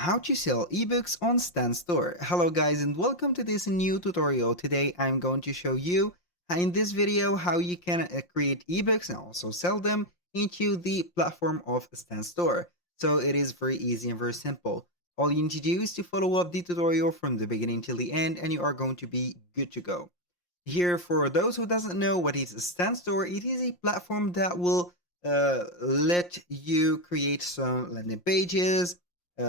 How to sell ebooks on Stan Store. Hello guys and welcome to this new tutorial. Today I'm going to show you in this video how you can create ebooks and also sell them into the platform of Stan Store. So it is very easy and very simple. All you need to do is to follow up the tutorial from the beginning till the end and you are going to be good to go. Here, for those who doesn't know what is a Stan Store, it is a platform that will let you create some landing pages,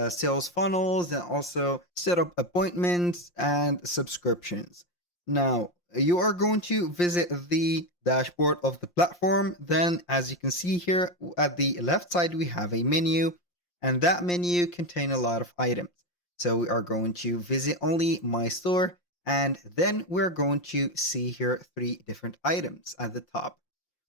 sales funnels, and also set up appointments and subscriptions. Now, you are going to visit the dashboard of the platform. Then, as you can see here at the left side, we have a menu, and that menu contains a lot of items. So, we are going to visit only My Store, and then we're going to see here three different items at the top.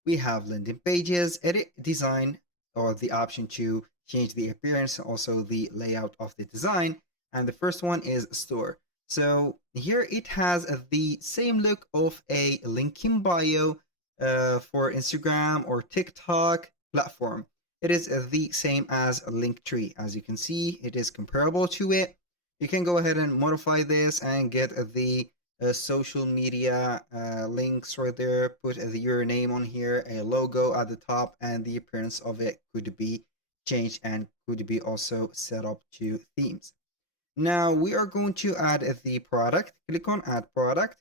We have landing pages, edit design, or the option to change the appearance, also the layout of the design. And the first one is store. So here it has the same look of a link in bio for Instagram or TikTok platform. It is the same as a Linktree. As you can see, it is comparable to it. You can go ahead and modify this and get the social media links right there. Put your name on here, a logo at the top, and the appearance of it could be changed and could be also set up to themes. Now we are going to add the product. Click on add product.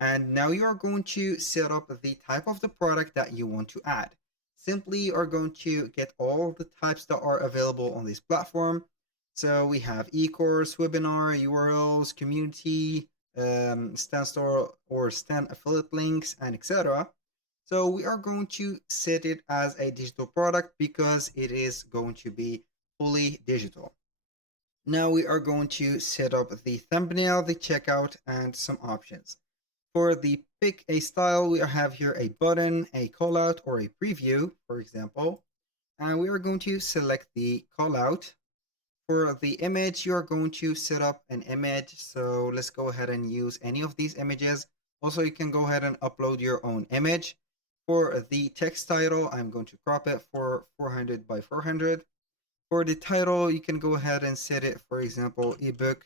And now you are going to set up the type of the product that you want to add. Simply, you are going to get all the types that are available on this platform. So we have e-course, webinar, URLs, community, Stan store or Stan affiliate links, and etc. So we are going to set it as a digital product because it is going to be fully digital. Now we are going to set up the thumbnail, the checkout, and some options. For the pick a style, we have here a button, a callout, or a preview, for example. And we are going to select the callout. For the image, you are going to set up an image. So let's go ahead and use any of these images. Also, you can go ahead and upload your own image. For the text title, I'm going to crop it for 400 by 400. For the title, you can go ahead and set it, for example, ebook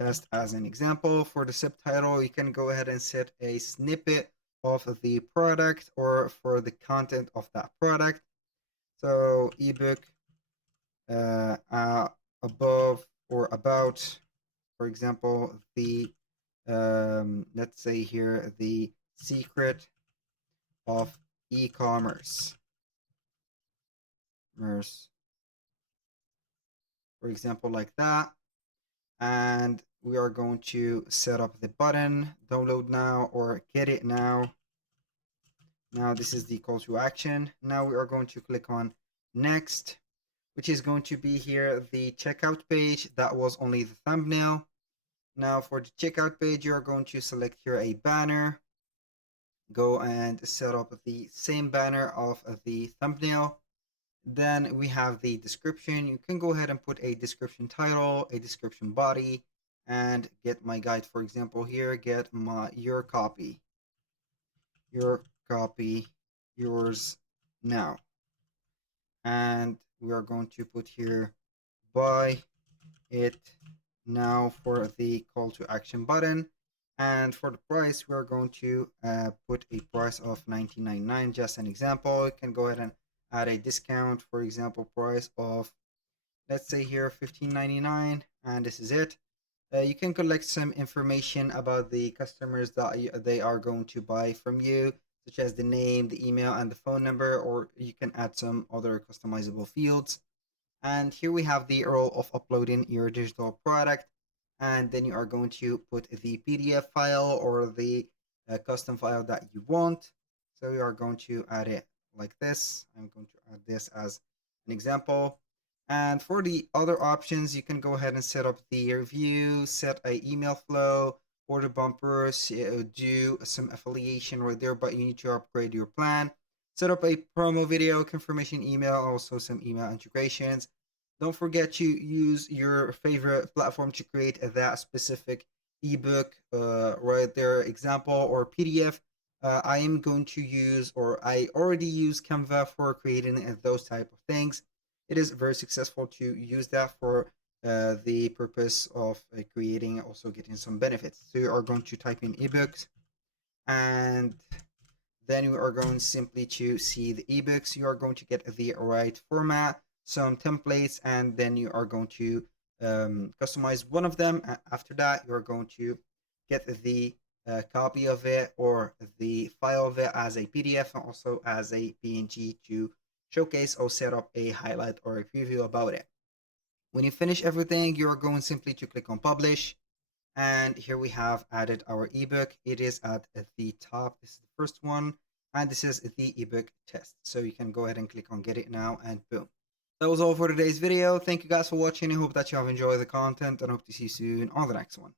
test as an example. For the subtitle, you can go ahead and set a snippet of the product or for the content of that product. So ebook above or about, for example, the let's say here the secret of e-commerce, for example, like that. And we are going to set up the button, download now or get it now. Now this is the call to action. Now we are going to click on next, which is going to be here the checkout page. That was only the thumbnail. Now for the checkout page, you are going to select here a banner. Go and set up the same banner of the thumbnail. Then we have the description. You can go ahead and put a description title, a description body, and get my guide, for example, here, get your copy, yours now. And we are going to put here, buy it now for the call to action button. And for the price, we're going to put a price of $19.99, just an example. You can go ahead and add a discount, for example, price of, let's say here, $15.99, and this is it. You can collect some information about the customers that they are going to buy from you, such as the name, the email, and the phone number, or you can add some other customizable fields. And here we have the role of uploading your digital product. And then you are going to put the PDF file or the custom file that you want. So we are going to add it like this. I'm going to add this as an example. And for the other options, you can go ahead and set up the review, set a email flow, order bumpers, do some affiliation right there, but you need to upgrade your plan. Set up a promo video, confirmation email, also some email integrations. Don't forget to use your favorite platform to create that specific ebook right there, example or PDF. I am going to use, or I already use Canva for creating those type of things. It is very successful to use that for the purpose of creating, also getting some benefits. So you are going to type in ebooks, and then you are going simply to see the ebooks. You are going to get the right format, some templates, and then you are going to customize one of them. After that, you are going to get the copy of it or the file of it as a PDF and also as a PNG to showcase or set up a highlight or a preview about it. When you finish everything, you are going simply to click on publish. And here we have added our ebook. It is at the top. This is the first one. And this is the ebook test. So you can go ahead and click on get it now, and boom. That was all for today's video. Thank you guys for watching. I hope that you have enjoyed the content and hope to see you soon on the next one.